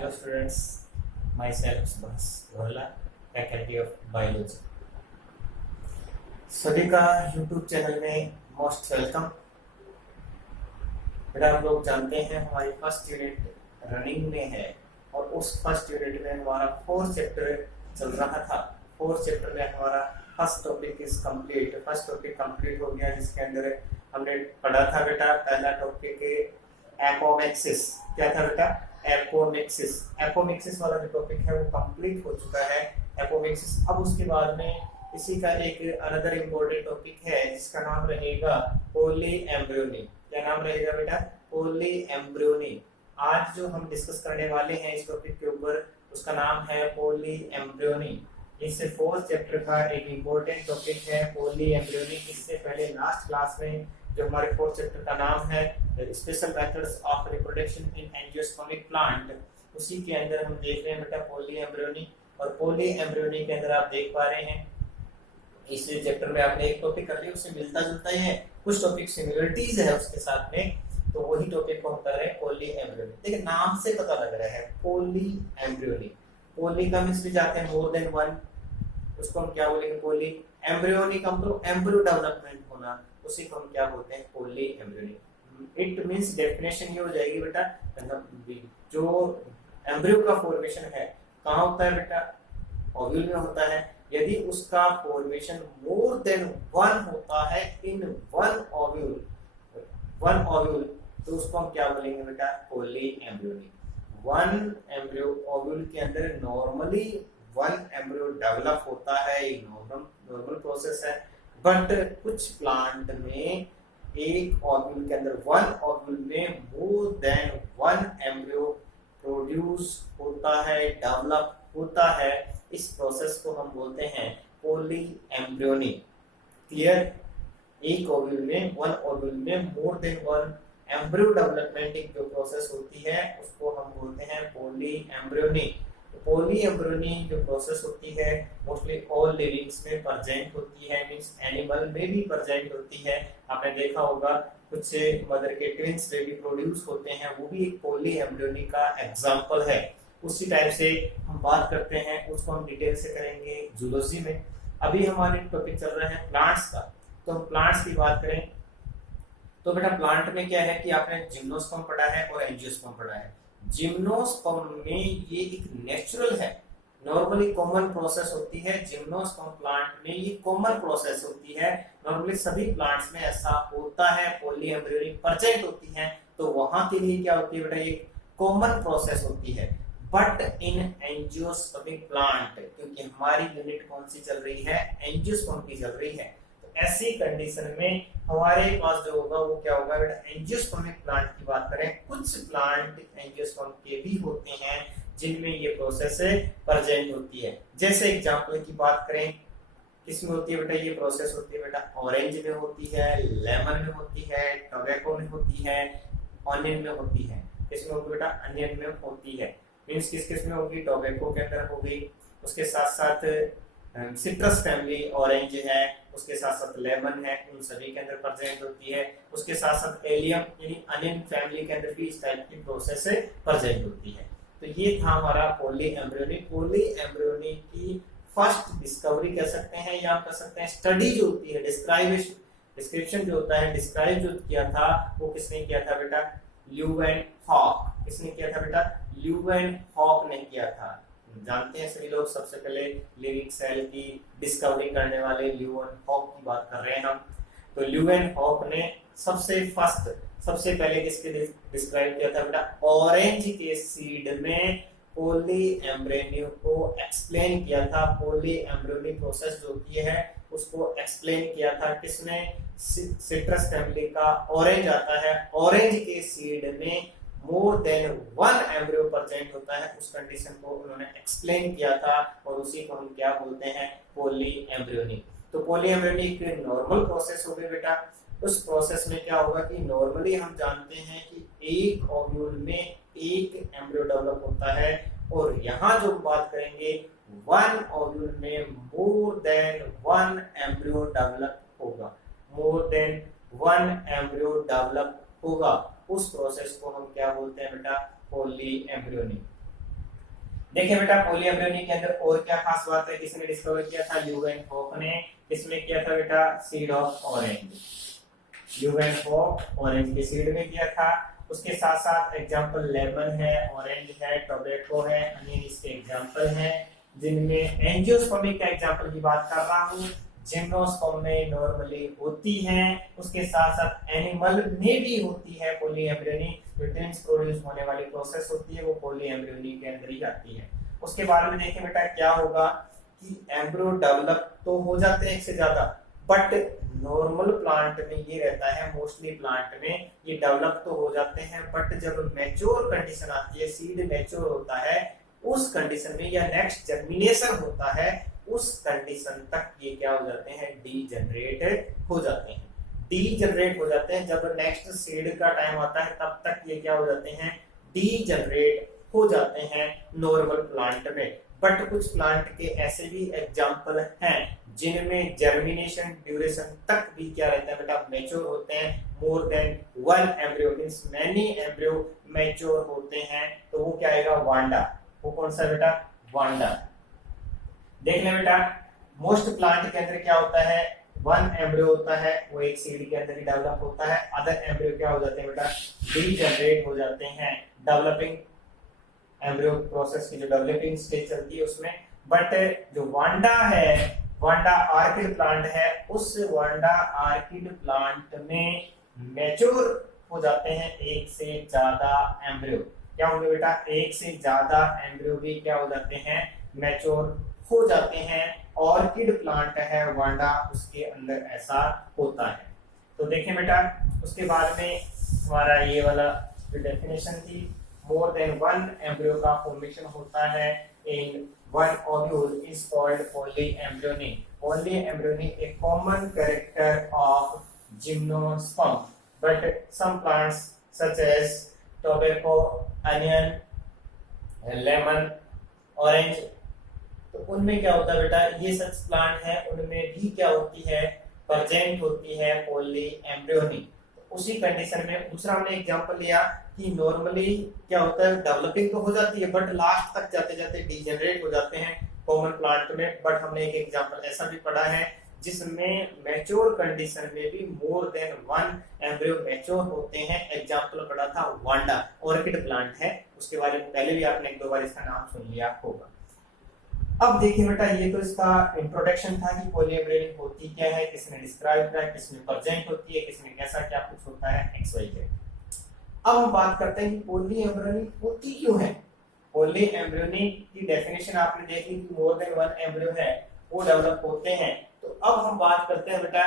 Hello students, myself Subhas Rohla, faculty of biology. सभी का YouTube channel में most welcome. बेटा हम लोग जानते हैं हमारी फर्स्ट यूनिट रनिंग में है और उस फर्स्ट यूनिट में हमारा फोर्थ चैप्टर चल रहा था। फोर्थ चैप्टर में हमारा first topic is complete. First topic complete हो गया जिसके अंदर हमने पढ़ा था बेटा पहला टॉपिक एपोमेक्सिस। क्या था बेटा? एपोमेक्सिस। एपोमेक्सिस वाला जो टॉपिक है वो कंप्लीट हो चुका है एपोमेक्सिस। अब उसके बाद में इसी का एक अनदर इम्पोर्टेंट टॉपिक है जिसका नाम रहेगा पोली एम्ब्रियोनी। क्या नाम रहेगा बेटा? Poly embryony. आज जो हम डिस्कस करने वाले हैं इस टॉपिक के ऊपर उसका नाम है पोली एम्ब्रियोनी। इससे फोर्थ चैप्टर का एक इम्पोर्टेंट टॉपिक है पोली एम्ब्रियोनी। इससे पहले लास्ट क्लास में जो हमारे फोर्थ चैप्टर का नाम है special methods of reproduction in angiospermic plant, उसी के अंदर हम देख रहे हैं बेटा पोली एम्ब्रियोनी। और पोली एम्ब्रियोनी के अंदर आप देख पा रहे हैं इस चैप्टर में आपने एक टॉपिक कर लिया, उससे मिलता जुलता ही है, कुछ टॉपिक सिमिलरिटीज है उसके साथ में, तो वही टॉपिक को हम कर रहे हैं पोली एम्ब्रियोनी। देखिए नाम से पता लग रहा है पोली एम्ब्रियोनी। पोली का मींस भी जाते हैं मोर देन वन, उसको हम क्या बोलेंगे? पोली। एम्ब्रियोनी का मतलब एम्ब्रियो डेवलपमेंट होना, उसी को हम क्या बोलते हैं? पोली एम्ब्रियोनी। इट मींस डेफिनेशन ये हो जाएगी बेटा, जो एम्ब्रियो का फॉर्मेशन है कहाँ होता है बेटा? ओव्यूल में होता है। यदि उसका फॉर्मेशन मोर देन वन होता है इन वन ओव्यूल, तो उसको हम क्या बोलेंगे बेटा? Poly embryony. One embryo ovule के अंदर नॉर्मली वन एम्ब्रियो डेवलप होता है, नॉर्मल प्रोसेस है। बट कुछ प्लांट में एक ओव्यूल के अंदर वन ओव्यूल में more than one embryo produce होता है, डेवलप होता है। इस प्रोसेस को हम बोलते हैं पोली एम्ब्रियोनी। क्लियर? एक ओव्यूल में वन ओव्यूल में more than one embryo development एक जो प्रोसेस होती है उसको हम बोलते हैं पोली एम्ब्रियोनी। पोली एम्ब्रियोनी जो प्रोसेस होती है मोस्टली ऑल लिविंग्स में प्रेजेंट होती है, मींस एनिमल में भी प्रेजेंट होती है। आपने देखा होगा कुछ मदर के ट्विंस बेबी प्रोड्यूस होते हैं, वो भी एक पोली एम्ब्रियोनी का एग्जांपल है। उसी टाइप से हम बात करते हैं, उसको हम डिटेल से करेंगे जूलॉजी में। अभी हमारे टॉपिक चल रहा है प्लांट्स का, तो हम प्लांट्स की बात करें तो बेटा प्लांट में क्या है कि आपने जिम्नोस्पर्म पढ़ा है और एंजियोस्पर्म पढ़ा है। जिम्नोस्पर्म में ये एक नेचुरल है, नॉर्मली कॉमन प्रोसेस होती है। जिम्नोस्पर्म प्लांट में ये कॉमन प्रोसेस होती है, नॉर्मली सभी प्लांट्स में ऐसा होता है, पॉली एम्ब्रियोनी प्रेजेंट होती है। तो वहां के लिए क्या होती है बेटा? ये कॉमन प्रोसेस होती है। बट इन एंजियोस्पर्मिक प्लांट, क्योंकि हमारी यूनिट कौन सी चल रही है? एंजियोस्पर्म की चल रही है, ऐसी कंडीशन में हमारे पास जो होगा वो क्या होगा बेटा? एंजियोस्पर्मिक प्लांट की बात करें, कुछ प्लांट एंजियोस्पर्म के भी होते हैं जिनमें ये प्रोसेस प्रेजेंट होती है। जैसे एग्जांपल की बात करें, किसमें होती है बेटा ये प्रोसेस? होती है बेटा ऑरेंज में होती है, लेमन में होती है, टोबैको में होती है, ऑनियन में होती है। किसमें होगी बेटा? अनियन में होती है। मींस किस में होगी? टोबैको के अंदर होगी। उसके साथ साथ सिट्रस फैमिली ऑरेंज है, उसके साथ साथ लेमन है, उन सभी के अंदर प्रेजेंट होती है। उसके साथ साथ एलियम यानी अनियन फैमिली के अंदर भी इस टाइप की प्रोसेस प्रेजेंट होती है। तो ये था हमारा पोली एम्ब्रियोनी। पोली एम्ब्रियोनी की फर्स्ट डिस्कवरी कह सकते हैं या आप कह सकते हैं स्टडी जो होती है, डिस्क्रिप्शन जो होता है, डिस्क्राइब जो किया था वो किसने किया था बेटा? ल्यूवेनहॉक। किसने किया था बेटा? ल्यूवेनहॉक ने किया था। जानते हैं सभी लोग, सबसे पहले लिविंग सेल की डिस्कवरी करने वाले ल्यूवेनहॉक की बात कर रहे हैं हम। तो ल्यूवेनहॉक ने सबसे पहले किसके डिस्क्राइब किया था बेटा? ऑरेंज के सीड में पोली एम्ब्रियोनी को एक्सप्लेन किया था। पोली एम्ब्रियोनी प्रोसेस जो होती है उसको एक्सप्लेन किया था किसने? सिट्रस फैमिली का ऑरेंज आता है, ऑरेंज के सीड में more than one embryo present होता है, उस कंडीशन को उन्होंने एक्सप्लेन किया था और उसी को हम क्या बोलते हैं? पोली एम्ब्रियोनी। तो पोली एम्ब्रियोनी एक नॉर्मल प्रोसेस हो गई बेटा। उस प्रोसेस में क्या होगा कि नॉर्मली हम जानते हैं कि एक ओव्यूल में एक एम्ब्रियो डेवलप होता है, और यहाँ जो बात करेंगे वन ओव्यूल में more than one embryo develop होगा, more than one embryo develop होगा। उस प्रोसेस को हम क्या बोलते हैं बेटा? Poly embryony. देखिए बेटा पॉलीएम्ब्रियोनी के अंदर और क्या खास बात है, किसने डिस्कवर किया था, ल्यूवेन हॉक ने। किसमें किया था बेटा, seed of orange, Leeuwenhoek orange के सीड में किया था। उसके साथ साथ एग्जांपल लेमन है, ऑरेंज है, टोबैको है, अनियन इसके एग्जांपल हैं। जिनमें एंजियोस्पर्मिक का एग्जांपल की बात कर रहा हूँ, जिम्नोस्पर्म में नॉर्मली होती है। उसके साथ साथ एनिमल में भी होती है पॉलीएम्ब्रियोनी, जो ट्विंस प्रोड्यूस होने वाली प्रोसेस होती है वो पॉलीएम्ब्रियोनी के अंदर ही आती है। उसके बारे में देखिए बेटा क्या होगा कि एम्ब्रियो डेवलप तो हो जाते हैं एक से ज्यादा, बट नॉर्मल प्लांट में ये रहता है, मोस्टली प्लांट में ये डेवलप तो हो जाते हैं, बट जब मैच्योर कंडीशन आती है, सीड मैच्योर होता है, उस कंडीशन में या नेक्स्ट जर्मिनेशन होता है, उस कंडीशन तक ये क्या हो जाते हैं, डीजनरेट हो जाते हैं। डीजनरेट हो जाते हैं जब नेक्स्ट सीड का टाइम आता है, तब तक ये क्या हो जाते हैं, डीजनरेट हो जाते हैं नॉर्मल प्लांट में। बट कुछ प्लांट के ऐसे भी एग्जांपल हैं जिनमें जर्मिनेशन ड्यूरेशन तक भी क्या रहता है बेटा, मैच्योर होते हैं, मोर than one embryo means many embryo mature होते हैं। तो वो क्या आएगा, वांडा। वो कौन सा बेटा, वांडा। देख ले बेटा मोस्ट प्लांट के अंदर क्या होता है, वन एम्ब्रियो होता है, वो एक सीड के अंदर ही डेवलप होता है। अदर एम्ब्रियो क्या हो जाते हैं बेटा, डीजनरेट हो जाते हैं डेवलपिंग एम्ब्रियो प्रोसेस की जो डेवलपिंग स्टेज चलती है उसमें। बट जो वांडा है, वांडा आर्किड प्लांट है, उस वांडा आर्किड प्लांट में मैच्योर हो जाते हैं एक से ज्यादा एम्ब्रियो। क्या होंगे बेटा, एक से ज्यादा एम्ब्रियो भी क्या हो जाते हैं, मैच्योर हो जाते हैं। ऑर्किड प्लांट है वांडा, उसके अंदर ऐसा होता है। तो देखें बेटा उसके बाद में हमारा ये वाला जो डेफिनेशन थी, मोर देन वन एम्ब्रियो का फॉर्मेशन होता है in one ovule is called polyembryony. Polyembryony a common character of gymnosperm, but some plants such as tobacco, onion, lemon, orange, तो उनमें क्या होता है बेटा, ये सच प्लांट है उनमें भी क्या होती है, प्रेजेंट होती है पॉलीएम्ब्रियोनी। तो उसी कंडीशन में दूसरा हमने एग्जांपल लिया कि नॉर्मली क्या होता है, डेवलपिंग तो हो जाती है बट लास्ट तक जाते जाते डीजनरेट हो जाते हैं कॉमन प्लांट में। बट हमने एक एग्जांपल ऐसा भी पढ़ा है जिसमें मैच्योर कंडीशन में भी मोर देन वन एम्ब्रियो मैच्योर होते हैं। एग्जांपल पढ़ा था वांडा, ऑर्किड प्लांट है, उसके बारे में पहले भी आपने एक दो बार इसका नाम सुन लिया होगा। अब देखिए बेटा ये तो इसका इंट्रोडक्शन था कि पॉलीएम्ब्रियोनी होती क्या है, किसने डिस्क्राइब किया, किसमें प्रेजेंट होती है, किसमें कैसा क्या कुछ होता है, एक्स वाई जेड। अब हम बात करते हैं कि पॉलीएम्ब्रियोनी होती क्यों है। पॉलीएम्ब्रियोनी की डेफिनेशन आपने देखी कि मोर देन वन एम्ब्रियो है वो डेवलप होते हैं। तो अब हम बात करते हैं बेटा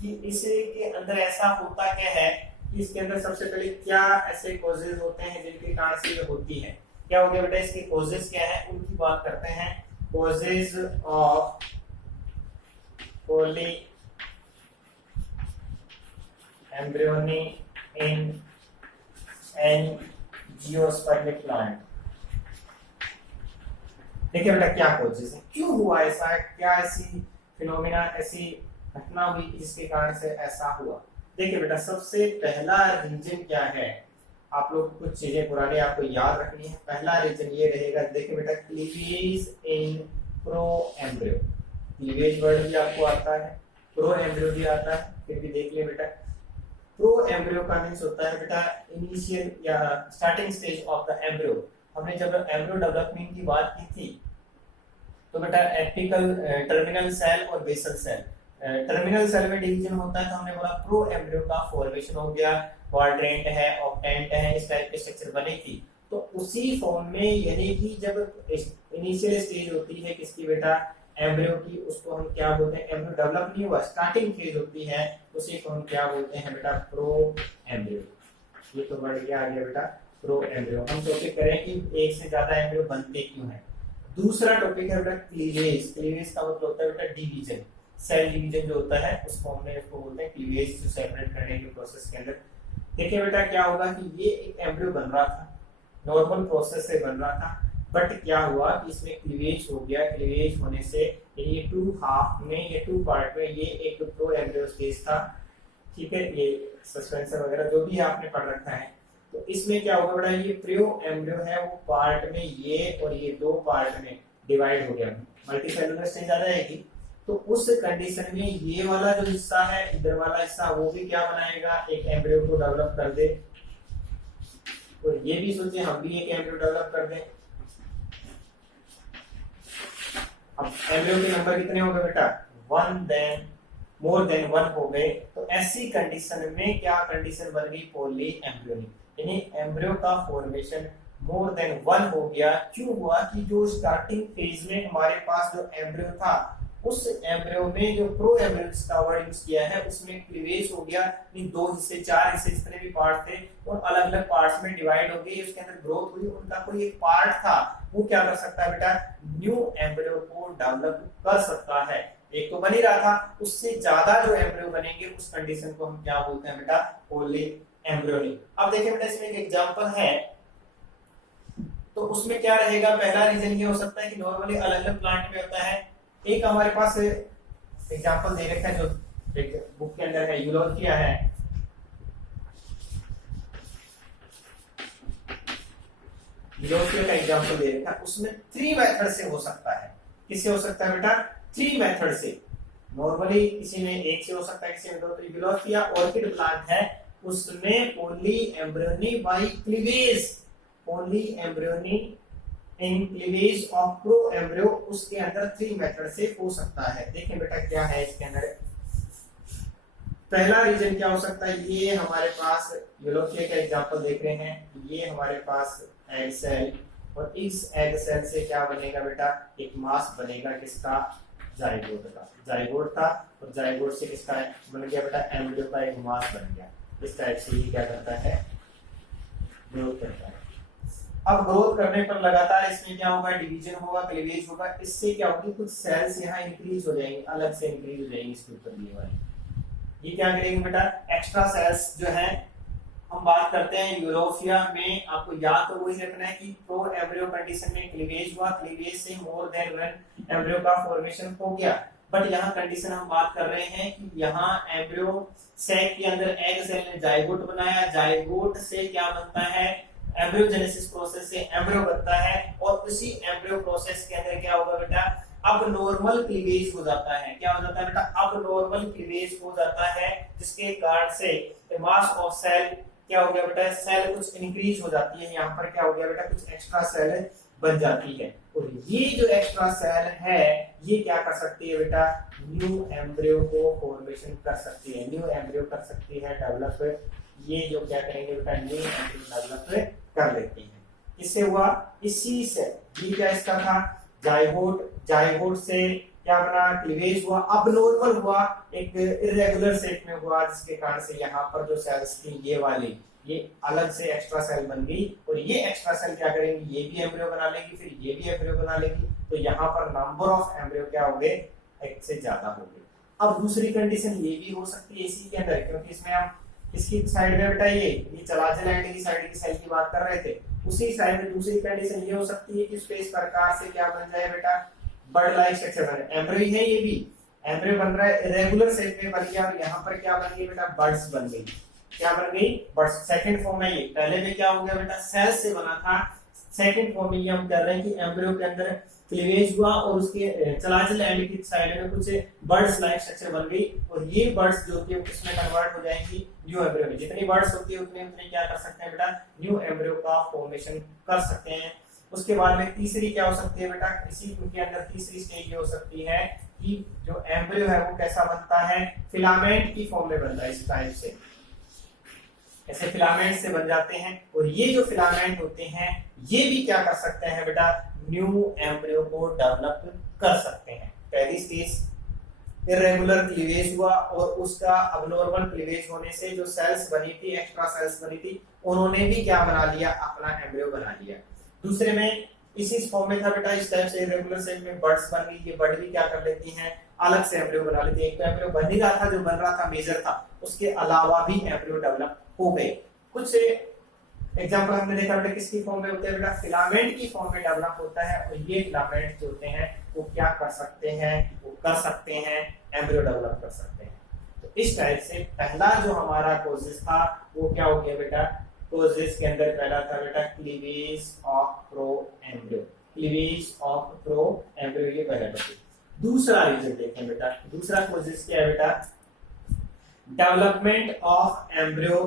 कि इसे के अंदर ऐसा होता क्या है कि इसके अंदर सबसे पहले क्या ऐसे कॉजेज होते हैं जिनके कारण से ये होती है। क्या हो गया बेटा, इसके कॉजेज क्या है उनकी बात करते हैं। causes of polyembryony in angiospermic plant। देखिए बेटा क्या कॉजेज है, क्यों हुआ ऐसा, क्या ऐसी फिनोमिना, ऐसी घटना हुई जिसके कारण से ऐसा हुआ। देखिए बेटा सबसे पहला रीजन क्या है, आप लोग कुछ चीजें पुरानी आपको याद रखनी है। पहला रीजन ये रहेगा, देखिए बेटा cleavage in pro embryo. Cleavage word भी आपको आता है, प्रो एम्ब्रियो भी आता है, फिर भी देख लिया बेटा। प्रो एम्ब्रियो का मींस होता है बेटा इनिशियल या starting stage of the embryo. हमने जब एम्ब्रियो डेवलपमेंट की बात की थी तो बेटा एपिकल, टर्मिनल सेल और बेसल सेल, टर्मिनल सेल में डिवीजन होता है, तो हमने बोला प्रो एम्ब्रियो का फॉर्मेशन हो गया, क्वाड्रेंट है, ऑक्टेंट है, इस टाइप के स्ट्रक्चर बने थी। तो उसी फॉर्म में यानी कि जब इनिशियल स्टेज होती है किसकी बेटा, एम्ब्रियो की, उसको हम क्या बोलते हैं, एम्ब्रियो डेवलप नहीं हुआ, स्टार्टिंग फेज होती है, उसी को हम क्या बोलते हैं बेटा, प्रो एम्ब्रियो। ये तो बढ़ गया, आ गया बेटा प्रो एम्ब्रियो। हम टॉपिक करें कि एक से ज्यादा एम्ब्रियो बनते क्यों हैं। दूसरा टॉपिक है बेटा क्लीवेज। क्लीवेज का मतलब होता है बेटा डिवीजन, सेल डिवीजन जो होता है उसको हमने इसको बोलते हैं क्लीवेज, जो सेपरेट करने के प्रोसेस के अंदर। देखिए बेटा क्या होगा कि ये एक एम्ब्रियो बन रहा था, नॉर्मल प्रोसेस से बन रहा था, बट क्या हुआ कि इसमें क्लीवेज हो गया। क्लीवेज होने से ये टू हाफ में, ये टू पार्ट में, ये एक प्रो एम्ब्रियो स्टेज था, ठीक है, ये सस्पेंसर वगैरह जो भी आपने पढ़ रखा है, तो इसमें क्या होगा बेटा, ये प्रियो एम्ब्रियो है वो पार्ट में ये और ये दो पार्ट में डिवाइड हो गया, मल्टीसेलुलर स्टेज आ जाएगी। तो उस कंडीशन में ये वाला जो हिस्सा है, इधर वाला हिस्सा, वो भी क्या बनाएगा, एक एम्ब्रियो को डेवलप कर दे। और ये भी सोचे हम भी एक एम्ब्रियो डेवलप कर दें। अब एम्ब्रियो के नंबर कितने हो गए बेटा, मोर देन वन हो गए। तो ऐसी कंडीशन में क्या कंडीशन बन गई, पॉली एम्ब्रियोनिक, यानी एम्ब्रियो का फॉर्मेशन मोर देन वन हो गया। क्यों हुआ कि जो स्टार्टिंग फेज में हमारे पास जो एम्ब्रियो था, उस एम्ब्रियो में जो प्रो एम्ब्रियो का वर्ड यूज किया है उसमें क्लीवेज हो गया, दो हिस्से, चार हिस्से, जितने भी पार्ट थे और अलग अलग पार्ट्स में डिवाइड हो गई, उसके अंदर ग्रोथ हुई। उनका कोई एक पार्ट था वो क्या कर सकता है बेटा, न्यू एम्ब्रियो को डेवलप कर सकता है। एक तो बन ही रहा था, उससे ज्यादा जो एम्ब्रियो बनेंगे उस कंडीशन को हम क्या बोलते हैं बेटा, पॉली एम्ब्रियोनिक। अब देखिए बेटा इसमें एक एग्जांपल है, तो उसमें क्या रहेगा, पहला रीजन ये हो सकता है कि नॉर्मली अलग अलग प्लांट में होता है। एक हमारे पास एग्जांपल दे रखा है जो बुक के अंदर है, यूलोथिया है। यूलोथिया का एग्जांपल दे रखा है, उसमें 3 मेथड से हो सकता है। किससे हो सकता है बेटा, 3 मेथड से। नॉर्मली किसी में एक से हो सकता है, किसी में दो। तो यूलोथिया ऑर्किड प्लांट है, उसमें polyembryony by cleavage, polyembryony in cleavage of proembryo, उसके अंदर 3 मेथड से हो सकता है। देखें बेटा क्या है इसके अंदर। पहला रीजन क्या हो सकता है, ये हमारे पास यूलोथिया का एग्जांपल देख रहे हैं, ये हमारे पास एग सेल, और इस एग सेल से क्या बनेगा बेटा, एक मास बनेगा, किसका, जाइगोट का। जाइगोट था और जाइगोट से किसका बन गया बेटा, एम्ब्रियो का एक मास बन गया। इस टाइप से ये क्या करता है, ग्रोथ करता है। अब ग्रोथ करने पर लगातार इसमें क्या होगा, डिवीजन होगा, क्लीवेज होगा। इससे क्या होगी, कुछ सेल्स यहाँ इंक्रीज हो जाएंगे, अलग से इंक्रीज हो जाएंगे इसके ऊपर ये वाली। ये क्या करेंगे बेटा, एक्स्ट्रा सेल्स जो है, हम बात करते हैं यूरोफिया में, आपको याद तो वही रखना है कि प्रो एम्ब्रियो कंडीशन में क्लीवेज हुआ, क्लीवेज से मोर देन वन एम्ब्रियो का फॉर्मेशन हो गया। बट यहाँ कंडीशन हम बात कर रहे हैं कि यहाँ एम्ब्रियो सैक के अंदर एग सेल ने जाइगोट बनाया, जाइगोट से क्या बनता है, एम्ब्रियोजेनेसिस प्रोसेस से एम्ब्रियो बनता है, और उसी एम्ब्रियो प्रोसेस के अंदर क्या होगा बेटा, अब नॉर्मल क्लीवेज हो जाता है। क्या हो जाता है बेटा, अब नॉर्मल क्लीवेज हो जाता है, जिसके कारण से मास ऑफ सेल क्या हो गया बेटा, सेल कुछ इंक्रीज हो जाती है। यहाँ पर क्या हो गया बेटा, कुछ एक्स्ट्रा सेल बन जाती है, और ये जो एक्स्ट्रा सेल है ये क्या कर सकती है बेटा, न्यू एम्ब्रियो को फॉर्मेशन कर सकती है, न्यू एम्ब्रियो कर सकती है डेवलप। ये जो क्या करेंगे बेटा, न्यू एम्ब्रियो डेवलप कर लेती है। इससे हुआ, इसी से ये क्या इसका था, जाइगोट, जाइगोट से क्या बना, क्लीवेज हुआ, अब नॉर्मल हुआ, एक इरेगुलर शेप में हुआ, जिसके कारण से यहाँ पर जो सेल्स थी ये वाली, ये अलग से एक्स्ट्रा सेल बन गई, और ये एक्स्ट्रा सेल क्या करेंगी, ये भी एम्ब्रियो बना लेगी, फिर ये भी एम्ब्रियो बना लेगी। तो यहाँ पर नंबर ऑफ एम्ब्रियो क्या हो गए, एक से ज्यादा हो गए। अब दूसरी कंडीशन ये भी हो सकती है इसी के अंदर, क्योंकि इसमें हम किसकी साइड में बेटा, ये चलाचे लैंड की साइड की सेल की बात कर रहे थे, उसी साइड में दूसरी कंडीशन ये हो सकती है कि स्पेस प्रकार से क्या बन जाए बेटा, बर्ड लाइक स्ट्रक्चर बने। एम्ब्रियो है, ये भी एम्ब्रियो बन रहा है, इरेगुलर शेप में बन गया, और यहाँ पर क्या बन गई बेटा, बर्ड्स बन गई। क्या बन गई, बर्ड्स। सेकंड फॉर्म है ये, पहले में क्या हो गया बेटा, सेल से बना था। सेकंड फॉर्म में ये हम कर रहे हैं कि एम्ब्रियो के अंदर क्लीवेज हुआ, और उसके चलाचल एंड की साइड में कुछ बर्ड्स लाइक स्ट्रक्चर बन गई, और ये बर्ड्स जो कि इसमें कन्वर्ट हो जाएंगी न्यू एम्ब्रियो में। जितनी बर्ड्स होती है उतने उतने क्या कर सकते हैं बेटा, न्यू एम्ब्रियो का फॉर्मेशन कर सकते हैं। उसके बाद में तीसरी क्या हो सकती है बेटा, इसी के अंदर तीसरी स्टेज ये हो सकती है कि जो एम्ब्रियो है वो कैसा बनता है, फिलामेंट की फॉर्म में बनता है। इस टाइप से ऐसे फिलामेंट से बन जाते हैं, और ये जो फिलामेंट होते हैं ये भी क्या कर सकते हैं बेटा, न्यू एम्ब्रियो को डेवलप कर सकते हैं। पहली स्टेज इरेगुलर क्लीवेज हुआ, और उसका अबनॉर्मल क्लीवेज होने से जो सेल्स बनी थी, एक्स्ट्रा सेल्स बनी थी, उन्होंने भी क्या बना लिया, अपना एम्ब्रियो बना लिया। दूसरे में इसी फॉर्म में था बेटा, इस टाइप से इरेगुलर शेप में बर्ड्स बन गई। ये बर्ड भी क्या कर लेती हैं, अलग से एम्ब्रियो बना लेती है। एक तो एम्ब्रियो बन ही रहा था, जो बन रहा था मेजर था, उसके अलावा भी एम्ब्रियो डेवलप हो गए। कुछ एग्जांपल हमने देखा बेटा, किसकी फॉर्म में होते हैं बेटा, फिलामेंट की फॉर्म में डेवलप होता है, और ये फिलामेंट जो होते हैं वो क्या कर सकते हैं, वो कर सकते हैं एम्ब्रियो डेवलप कर सकते हैं। तो इस टाइप से पहला जो हमारा कोर्सेज था वो क्या हो गया बेटा, कोजेस के अंदर पहला था बेटा cleavage of pro embryo, cleavage of pro embryo, ये पहला टॉपिक। दूसरा रीजन देखें बेटा, दूसरा कोजेस क्या है बेटा, development of embryo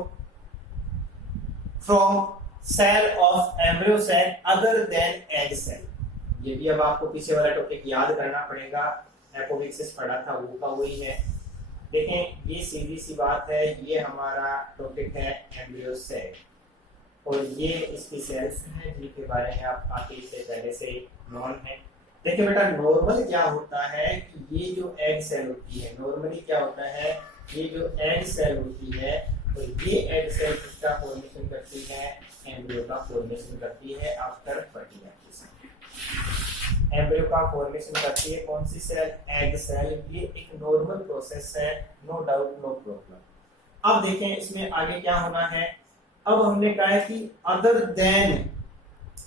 from cell of embryo cell other than egg cell. ये भी अब आपको पीछे वाला टॉपिक याद करना पड़ेगा, एपोफिक्सिस पढ़ा था वो का वही है। देखें ये सीधी सी बात है, ये हमारा टॉपिक है एम्ब्रियो सेल और ये इसकी सेल्स हैं जिनके बारे में आप काफी से पहले से नॉन है। देखिए बेटा नॉर्मल क्या होता है कि ये जो एग सेल होती है, नॉर्मली क्या होता है, ये जो एग सेल होती है तो ये एग सेल किसका फॉर्मेशन करती है, एम्ब्रियो का फॉर्मेशन करती है आफ्टर फर्टिलाइजेशन। एम्ब्रियो का फॉर्मेशन करती है कौन सी सेल, एग सेल। ये एक नॉर्मल प्रोसेस है, नो डाउट नो प्रॉब्लम। अब देखें इसमें आगे क्या होना है, अब हमने कहा है कि अदर देन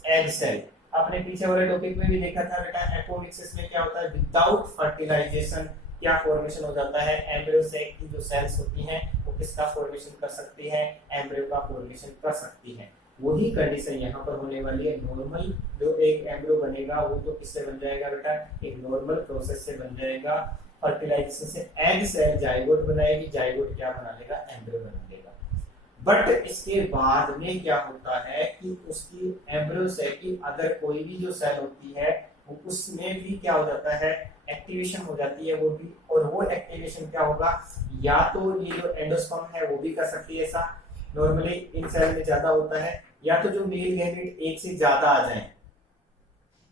एग सेल, आपने पीछे वाले टॉपिक में भी देखा था बेटा एपोमिक्सिस में क्या होता है, विदाउट फर्टिलाइजेशन क्या फॉर्मेशन हो जाता है, एम्ब्रियो सेल की जो सेल्स होती हैं वो किसका फॉर्मेशन कर सकती है, एम्ब्रियो का फॉर्मेशन कर सकती है। वही कंडीशन यहाँ पर होने वाली है। नॉर्मल जो एक एम्ब्रियो बनेगा वो तो किससे बन जाएगा बेटा, एक नॉर्मल प्रोसेस से बन जाएगा। फर्टिलाइजेशन से एग सेल जाइगोट बनाएगी, जाइगोट क्या बना लेगा, एम्ब्रियो बना लेगा। बट इसके बाद में क्या होता है कि उसकी एम्ब्रियो सेल की अदर कोई भी जो सेल होती है वो उसमें भी क्या हो जाता है, एक्टिवेशन हो जाती है वो भी। और वो एक्टिवेशन क्या होगा, या तो ये जो एंडोस्पर्म है वो भी कर सकती है ऐसा, नॉर्मली इन सेल में ज्यादा होता है, या तो जो मेल गैमेट एक से ज्यादा आ जाए,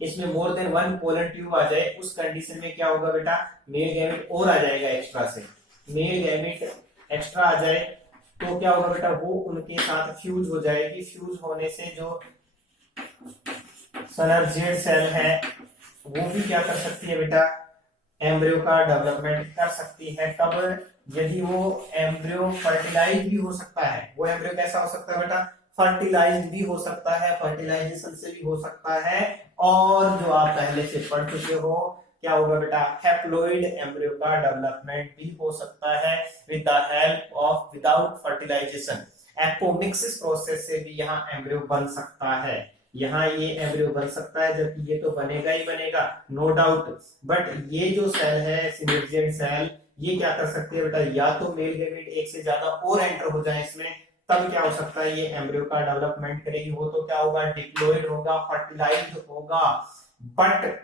इसमें more than one pollen tube आ जाए, उस कंडीशन में क्या होगा बेटा, मेल गैमेट और आ जाएगा एक्स्ट्रा से, मेल गैमेट एक्स्ट्रा आ जाए तो क्या होगा बेटा, वो उनके साथ फ्यूज हो जाएगी। फ्यूज होने से जो सनर्जेड सेल है वो भी क्या कर सकती है बेटा, एम्ब्रियो का डेवलपमेंट कर सकती है। कब, यदि वो एम्ब्रियो फर्टिलाइज भी हो सकता है। वो एम्ब्रियो कैसा हो सकता है बेटा, फर्टिलाइज्ड भी हो सकता है, फर्टिलाइजेशन से भी हो सकता है। और जो आप पहले से पढ़ चुके हो क्या होगा बेटा, हैप्लॉइड एम्ब्रियो का डेवलपमेंट भी हो सकता है with the help of without fertilization. Apomixis process से भी यहाँ एम्ब्रियो बन सकता है, यहाँ ये एम्ब्रियो बन सकता है, जबकि ये तो बनेगा ही बनेगा नो डाउट। बट ये जो सेल है सिनर्जियन सेल, ये क्या कर सकती है बेटा, या तो मेल गैमेट एक से ज्यादा और एंटर हो जाए इसमें, तब क्या हो सकता है ये एम्ब्रियो का डेवलपमेंट करेगी। वो तो क्या होगा, डिप्लॉयड होगा, फर्टिलाइज्ड होगा। बट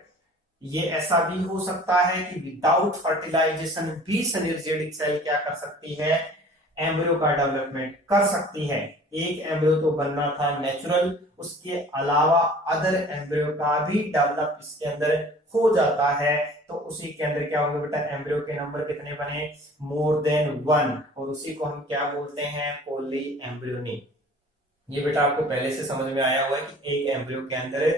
ये ऐसा भी हो सकता है कि विदाउट फर्टिलाइजेशन भी सिनर्जियडिक सेल क्या कर सकती है, एम्ब्रियो का डेवलपमेंट कर सकती है। एक एम्ब्रियो तो बनना था नेचुरल, उसके अलावा अदर एम्ब्रियो का भी डेवलप इसके अंदर हो जाता है। तो उसी के अंदर क्या होगा बेटा, एम्ब्रियो के नंबर कितने बने, मोर देन वन, और उसी को हम क्या बोलते हैं, पॉली एम्ब्रियोनी। ये बेटा आपको पहले से समझ में आया हुआ है कि एक एम्ब्रियो के अंदर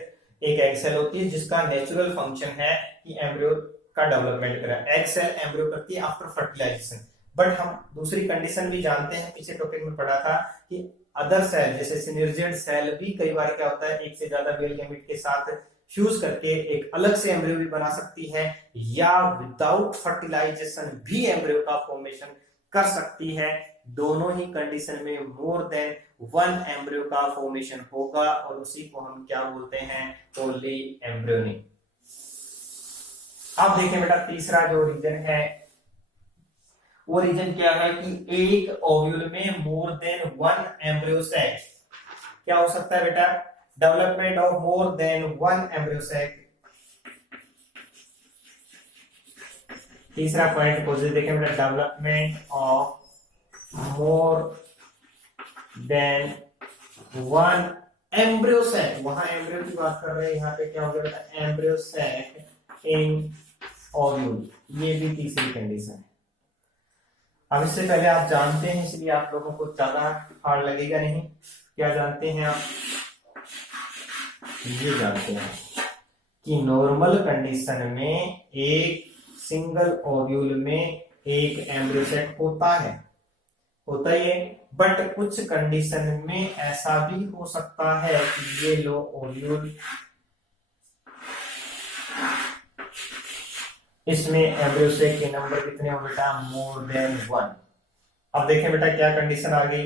एक एग सेल होती है जिसका नेचुरल फंक्शन है कि एम्ब्रियो का डेवलपमेंट करे। एग सेल एम्ब्रियो करती है आफ्टर फर्टिलाइजेशन। बट हम दूसरी कंडीशन भी जानते हैं, पीछे टॉपिक में पढ़ा था कि अदर सेल जैसे सिनर्जियड सेल भी कई बार क्या होता है, एक से ज्यादा मेल गैमेट के साथ फ्यूज करके एक अलग से एम्ब्रियो भी बना सकती है, या विदाउट फर्टिलाइजेशन भी एम्ब्रियो का फॉर्मेशन कर सकती है। दोनों ही कंडीशन में मोर देन वन एम्ब्रियो का फॉर्मेशन होगा और उसी को हम क्या बोलते हैं, पॉली एम्ब्रियोनी। अब देखें बेटा तीसरा जो रीजन है वो रीजन क्या है कि एक ओव्यूल में more than one embryo sac क्या हो सकता है बेटा, development of more than one embryo sac. तीसरा पॉइंट पोजीशन देखें बेटा, development of more than one embryo sac. वहां एम्ब्रियो की बात कर रहे हैं, यहाँ पे क्या हो गया बेटा, एम्ब्रियो सैक इन ओव्यूल। ये भी तीसरी कंडीशन है। अब इससे पहले आप जानते हैं, इसलिए आप लोगों को ज्यादा हार्ड लगेगा नहीं। क्या जानते हैं आप, ये जानते हैं कि नॉर्मल कंडीशन में एक सिंगल ओव्यूल में एक एम्ब्रियो सेट होता है, होता ही है। बट कुछ कंडीशन में ऐसा भी हो सकता है कि ये लो ओव्यूल, इसमें एम्ब्रियो के नंबर कितने हो बेटा, मोर देन वन। अब देखें बेटा क्या कंडीशन आ गई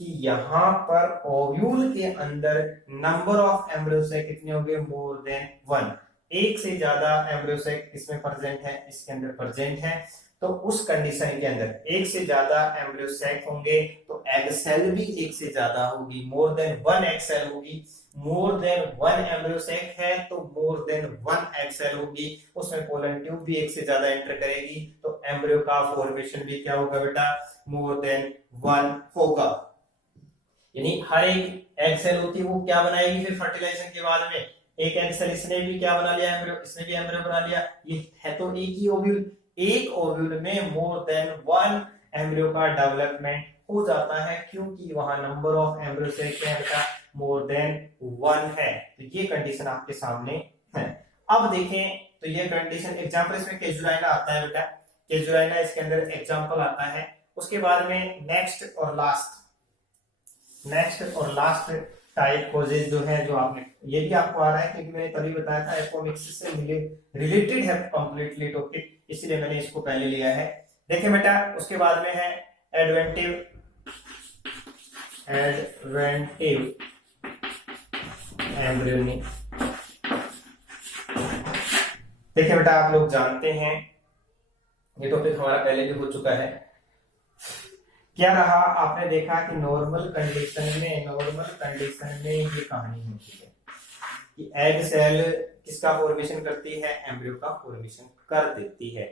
कि यहाँ पर ओव्यूल के अंदर नंबर ऑफ एम्ब्रियोसाइट कितने होंगे, मोर देन 1, एक से ज्यादा एम्ब्रियोसाइट इसमें प्रेजेंट है, इसके अंदर प्रेजेंट है। तो उस कंडीशन के अंदर एक से ज्यादा एम्ब्रियोसाइट होंगे तो एग सेल भी एक से ज्यादा होगी, मोर देन 1 एग सेल होगी। मोर देन 1 एम्ब्रियोसाइट है तो मोर देन 1 एग सेल होगी, उसमें पोलन ट्यूब भी एक से ज्यादा एंटर करेगी, तो एम्ब्रियो का फॉर्मेशन भी क्या होगा बेटा, मोर देन 1 होगा। यानी हर एक एग सेल होती है वो क्या बनाएगी फिर फर्टिलाइजेशन के बाद में, एक एग सेल इसने भी क्या बना लिया, एम्ब्रियो, इसने भी एम्ब्रियो बना लिया, ये है तो एक ही ओव्यूल, एक ओव्यूल में मोर देन 1 एम्ब्रियो का डेवलपमेंट हो जाता है, क्योंकि वहां नंबर ऑफ एम्ब्रियोसाइट क्या है, मोर देन 1 है। तो ये कंडीशन आपके सामने है। अब देखें तो ये कंडीशन एग्जांपल इसमें केजुलाइना आता है बेटा, केजुलाइना इसके अंदर एग्जांपल आता है। उसके बाद में नेक्स्ट और लास्ट टाइप कोजेज जो है, जो आपने ये भी आपको आ रहा है क्योंकि मैंने तभी बताया था एपोमिक्सिस से रिलेटेड है कंप्लीटली टॉपिक, इसलिए मैंने इसको पहले लिया है। देखिए बेटा उसके बाद में है एडवेंटिव एम्ब्रियोनी। देखिए बेटा आप लोग जानते हैं ये टॉपिक हमारा पहले भी हो चुका है। क्या रहा, आपने देखा कि नॉर्मल कंडीशन में ये कहानी होती है कि एग सेल किसका फॉर्मेशन करती है, एम्ब्रियो का फॉर्मेशन कर देती है।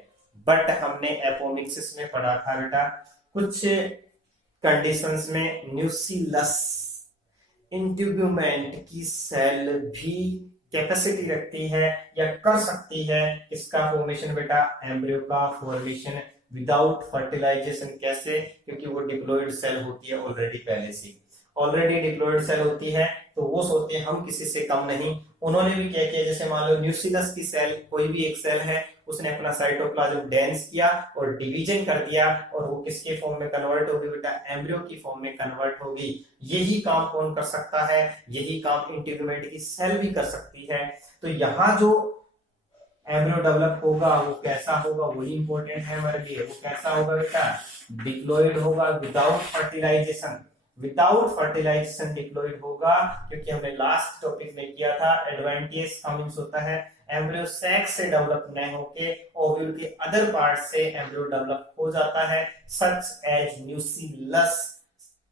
बट हमने एपोमिक्सिस में पढ़ा था बेटा कुछ कंडीशंस में न्यूक्लियस इंटीग्यूमेंट की सेल भी कैपेसिटी रखती है या कर सकती है इसका फॉर्मेशन बेटा, एम्ब्रियो का फॉर्मेशन विदाउट फर्टिलाइजेशन। कैसे, क्योंकि वो डिप्लॉयड सेल होती है ऑलरेडी, पहले से ऑलरेडी डिप्लॉयड सेल होती है, तो वो सोचते हैं हम किसी से कम नहीं। उन्होंने भी क्या किया, जैसे मान लो न्यूक्लियस की सेल, कोई भी एक सेल है, उसने अपना साइटोप्लाज्म डेंस किया और डिवीजन कर दिया, और वो किसके फॉर्म में कन्वर्ट होगी बेटा, एम्ब्रियो की फॉर्म में कन्वर्ट होगी। यही काम कौन कर सकता है, यही काम इंटीग्यूमेंट की सेल भी कर सकती है। तो यहाँ जो एम्ब्रियो डेवलप होगा वो कैसा होगा, वही इंपॉर्टेंट है हमारे लिए। वो कैसा होगा बेटा, डिप्लॉयड होगा विदाउट फर्टिलाइजेशन, डिप्लॉयड होगा, क्योंकि हमने लास्ट टॉपिक में किया था एडवेंटियस मींस होता है एम्ब्रियो सेक्स से डेवलप न होके ओव्यूल के अदर पार्ट से एम्ब्रियो डेवलप हो जाता है, such as nucleus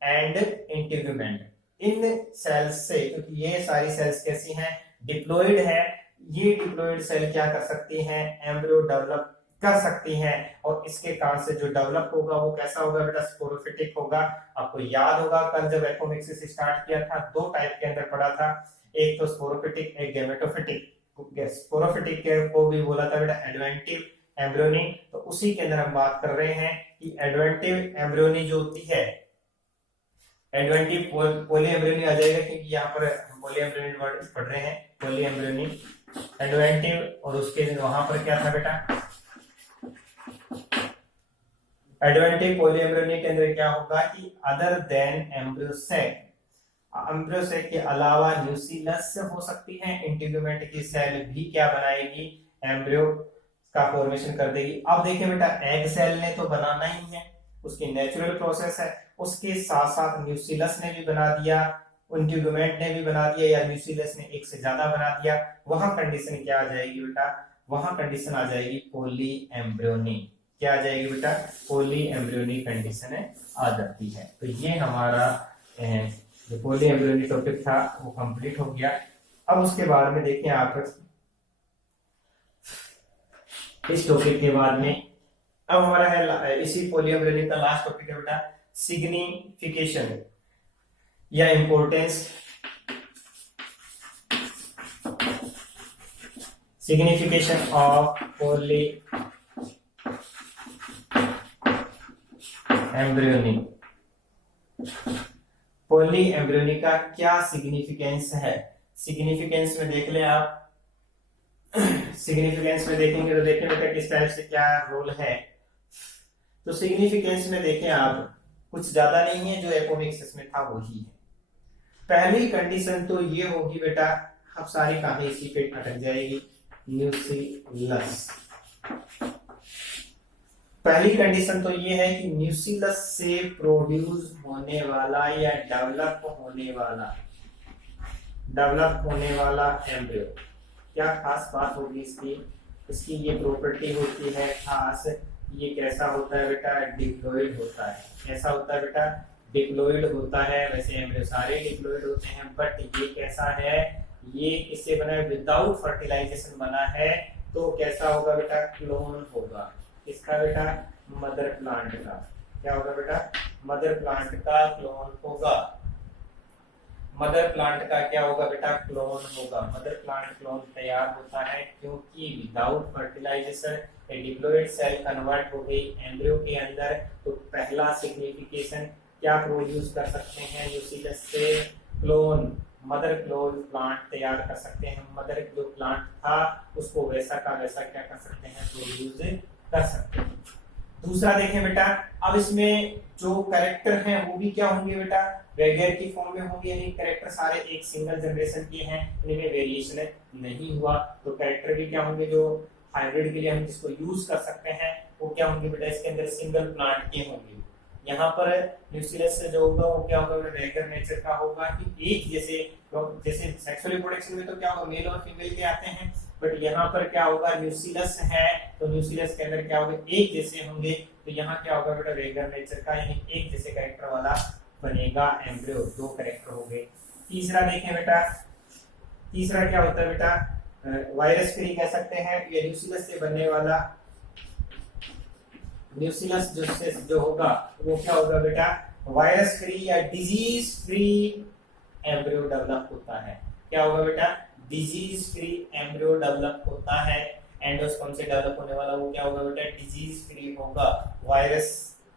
and integument. इन सेल्स से, क्योंकि ये सारी सेल्स कैसी हैं, डिप्लॉयड है, ये डिप्लॉयड सेल क्या कर सकती हैं, एम्ब्रियो डेवलप कर सकती हैं, और इसके कारण से जो डेवलप होगा वो कैसा होगा बेटा, स्पोरोफिटिक होगा। आपको याद होगा कल जब एपोमिक्सिस स्टार्ट किया था, दो टाइप के अंदर पढ़ा था, एक तो स्पोरोफिटिक, एक गैमेटोफिटिक। स्पोरोफिटिक को भी बोला था बेटा एडवेंटिव एम्ब्रियोनी। तो उसी के अंदर हम बात कर रहे हैं कि एडवेंटिव एम्ब्रियोनी जो होती है, एडवेंटिव पॉली एम्ब्रियोनी आ जाएगा, क्योंकि यहाँ पर पॉली एम्ब्रियोनी वर्ड पढ़ रहे हैं, पॉली एम्ब्रियोनी एडवेंटिव। और उसके वहां पर क्या था बेटा, एडवेंटिव पॉली एम्ब्रियोनी के अंदर क्या होगा कि अदर देन एम्ब्रियोसेक, एम्ब्रियोसेक के अलावा न्यूक्लियस हो सकती है, इंटीग्यूमेंट की सेल भी क्या बनाएगी, एम्ब्रियो का फॉर्मेशन कर देगी। अब देखिए बेटा एग सेल ने तो बनाना ही है, उसकी नेचुरल प्रोसेस है, उसके साथ साथ न्यूक्लियस ने भी बना दिया, इंटीग्यूमेंट ने भी बना दिया, या न्यूक्लियस ने एक से ज्यादा बना दिया। वहां कंडीशन क्या आ जाएगी बेटा, वहां कंडीशन आ जाएगी पॉली एम्ब्रियोनी। क्या आ जाएगी बेटा, पॉली एम्ब्रियोनी कंडीशन आ जाती है। तो ये हमारा जो पॉली एम्ब्रियोनी टॉपिक था वो कंप्लीट हो गया। अब उसके बाद में देखिए आप इस टॉपिक के बाद में अब हमारा है इसी पॉली एम्ब्रियोनी का लास्ट टॉपिक है बेटा, सिग्निफिकेशन या importance, signification of poly embryony. Poly embryony का क्या सिग्निफिकेंस है, सिग्निफिकेंस में देख लें आप, सिग्निफिकेंस में देखेंगे तो देखें बेटा किस टाइप से क्या रोल है। तो सिग्निफिकेंस में देखें आप, कुछ ज्यादा नहीं है, जो एपोमिक्सिस में था वही है। पहली कंडीशन तो ये होगी बेटा, अब सारी कहानी इसी पे अटक जाएगी, न्यूक्लियस। पहली कंडीशन तो ये है कि न्यूक्लियस से प्रोड्यूस होने वाला या डेवलप होने वाला एम्ब्रियो, क्या खास बात होगी इसकी, इसकी ये प्रॉपर्टी होती है खास, ये कैसा होता है बेटा, डिप्लॉइड होता है। कैसा होता है बेटा, डिप्लॉइड होता है। वैसे एम्ब्रियो सारे डिप्लॉइड होते हैं, बट ये कैसा है, ये किससे बना है, विदाउट फर्टिलाइजेशन बना है। तो कैसा होगा बेटा, क्लोन होगा। किसका बेटा, मदर प्लांट का। क्या होगा बेटा, मदर प्लांट का क्लोन होगा। मदर प्लांट का क्या होगा बेटा, क्लोन होगा। मदर प्लांट क्लोन तैयार होता है क्योंकि without fertilization diploid cell convert हो गई एम्ब्रियो के अंदर। तो पहला सिग्निफिकेशन क्या प्रोड्यूस कर सकते हैं, न्यूक्लियस से क्लोन, मदर क्लोन प्लांट तैयार कर सकते हैं। मदर जो प्लांट था उसको वैसा का वैसा क्या कर सकते हैं, प्रोड्यूस कर सकते हैं। दूसरा देखें बेटा, अब इसमें जो कैरेक्टर हैं वो भी क्या होंगे बेटा, वेगेर की फॉर्म में होंगे। यानी कैरेक्टर सारे एक सिंगल जनरेशन के हैं, इनमें वेरिएशन नहीं हुआ। तो कैरेक्टर भी क्या होंगे, जो हाइब्रिड के लिए हम जिसको यूज कर सकते हैं वो क्या होंगे बेटा, इसके अंदर सिंगल प्लांट के होंगे। यहाँ पर न्यूक्लियस से जो होगा वो क्या होगा, वेगेर नेचर का होगा कि एक जैसे, जैसे सेक्सुअल रिप्रोडक्शन में तो क्या होगा, मेल और फीमेल के आते हैं, बट यहाँ पर क्या होगा, न्यूक्लियस है तो न्यूक्लियस के अंदर क्या होगा, एक जैसे होंगे। तो यहाँ क्या होगा बेटा, वेगेर नेचर का, यानी एक जैसे कैरेक्टर वाला बनेगा एम्ब्रियो। दो कैरेक्टर हो गए। तीसरा देखें बेटा, तीसरा क्या होता है बेटा, वायरस फ्री कह सकते हैं। ये न्यूक्लियस से बनने वाला, न्यूक्लियस जो होगा वो क्या होगा बेटा, वायरस फ्री या डिजीज फ्री एम्ब्रियो डेवलप होता है। क्या होगा बेटा, डिजीज फ्री एम्ब्रियो डेवलप होता है। एंडोस्पर्म से डेवलप होने वाला वो क्या होगा बेटा, डिजीज फ्री होगा, वायरस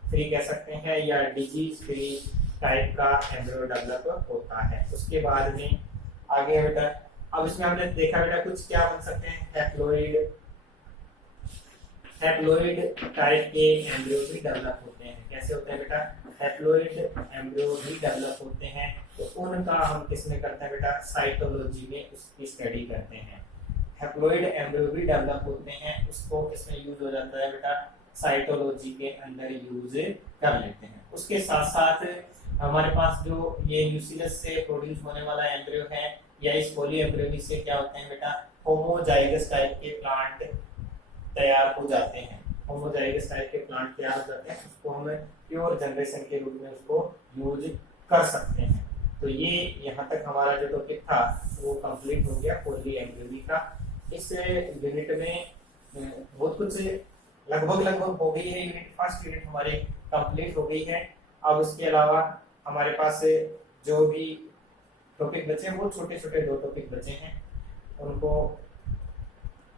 फ्री कह सकते हैं या डिजीज फ्री टाइप का एम्ब्रियो डेवलप होता है। उसके बाद में आगे बेटा, अब इसमें हमने देखा बेटा कुछ क्या बन सकते हैं, हैप्लॉइड टाइप के एम्ब्रियो भी डेवलप होते हैं। कैसे होते हैं बेटा, हैप्लॉइड एम्ब्रियो भी डेवलप होते हैं। तो उनका हम किसमें करते हैं बेटा, साइटोलॉजी में उसकी स्टडी करते हैं। हैप्लॉइड एम्ब्रियो भी डेवलप होते हैं, उसको किसमें यूज हो जाता है बेटा, साइटोलॉजी के अंदर यूज कर लेते हैं। उसके साथ साथ हमारे पास जो ये न्यूक्लियस से प्रोड्यूस होने वाला एम्ब्रियो है या इस पॉली एम्ब्रियो से क्या होते हैं बेटा, होमोजाइगस टाइप के प्लांट तैयार हो जाते हैं। होमोजाइगस टाइप के प्लांट तैयार हो जाते हैं, उसको हम प्योर जनरेशन के रूप में उसको यूज कर सकते हैं। तो ये यहाँ तक हमारा जो टॉपिक था वो कंप्लीट हो गया पॉली एम्ब्रियो का। इस यूनिट में बहुत कुछ लगभग हो गई है। यूनिट फर्स्ट यूनिट हमारी कंप्लीट हो गई है। अब उसके अलावा हमारे पास जो भी टॉपिक बचे हैं वो छोटे छोटे 2 टॉपिक बचे हैं, उनको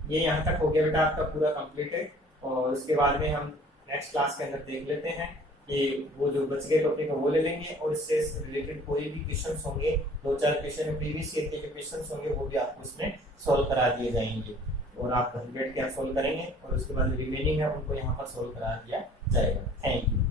ये यहाँ तक हो गया बेटा आपका पूरा कंप्लीट है। और उसके बाद में हम नेक्स्ट क्लास के अंदर देख लेते हैं कि वो जो बच गए टॉपिक है वो ले लेंगे, और इससे रिलेटेड कोई भी क्वेश्चंस होंगे, 2-4 क्वेश्चन प्रीवियस ईयर के जो क्वेश्चंस होंगे वो भी आपको इसमें सॉल्व करा दिए जाएंगे और आप 100 के सॉल्व करेंगे, और उसके बाद रिमेनिंग है उनको यहाँ पर सॉल्व करा दिया जाएगा। Thank you.